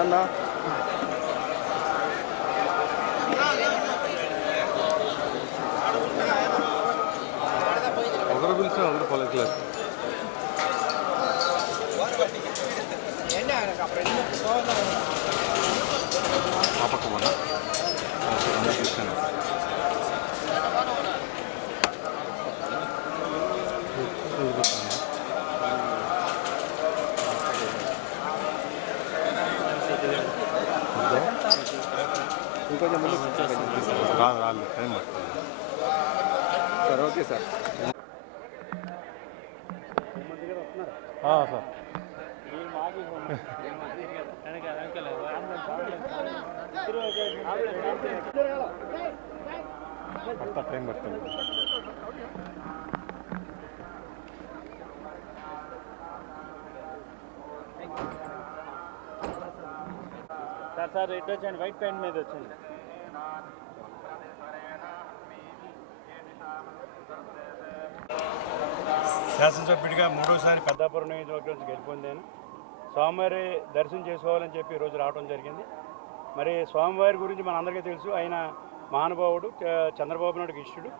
అన్న ఒకరు పిలిచిన అందరూ పలకలేదు. ఆ పక్క పోనా అందరూ తీసుకున్నాను. ఇంకొంచెం ముందు రాలేదు టైం పడుతుంది సార్. Okay sir. సార్ పడతా టైం పడుతుంది. సార్ రెడ్ వచ్చండి, వైట్ పెయింట్ మీద వచ్చింది. శాసనసభ్యుడిగా మూడోసారి పెద్దాపురం నియోజకవర్గం నుంచి గెలుపొందాను. స్వామివారి దర్శనం చేసుకోవాలని చెప్పి ఈరోజు రావడం జరిగింది. మరి స్వామివారి గురించి మనందరికీ తెలుసు, ఆయన మహానుభావుడు, చంద్రబాబు నాయుడుకి ఇష్టుడు.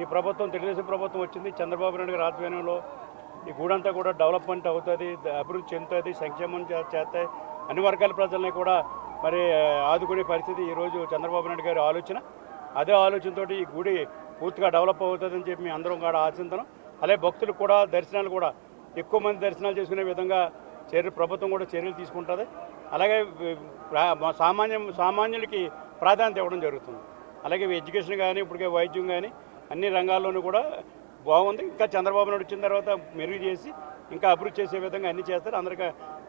ఈ ప్రభుత్వం తెలుగుదేశం ప్రభుత్వం వచ్చింది, చంద్రబాబు నాయుడు గారి ఆధ్వర్యంలో ఈ గూడంతా కూడా డెవలప్మెంట్ అవుతుంది, అభివృద్ధి చెందుతుంది, సంక్షేమం చేస్తాయి, అన్ని వర్గాల ప్రజల్ని కూడా మరి ఆదుకునే పరిస్థితి ఈరోజు చంద్రబాబు నాయుడు గారి ఆలోచన. అదే ఆలోచనతో ఈ గుడి పూర్తిగా డెవలప్ అవుతుందని చెప్పి మేము అందరం కూడా ఆశిస్తున్నాం. అలాగే భక్తులకు కూడా దర్శనాలు కూడా ఎక్కువ మంది దర్శనాలు చేసుకునే విధంగా ప్రభుత్వం కూడా చర్యలు తీసుకుంటుంది. అలాగే సామాన్యులకి ప్రాధాన్యత ఇవ్వడం జరుగుతుంది. అలాగే ఎడ్యుకేషన్ కానీ ఇప్పటికే వైద్యం కానీ అన్ని రంగాల్లోనూ కూడా బాగుంది. ఇంకా చంద్రబాబు నాయుడు వచ్చిన తర్వాత మెరుగు చేసి ఇంకా అభివృద్ధి చేసే విధంగా అన్ని చేస్తారు.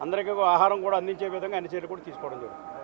అందరికీ ఆహారం కూడా అందించే విధంగా అన్ని చర్యలు కూడా తీసుకోవడం జరుగుతుంది.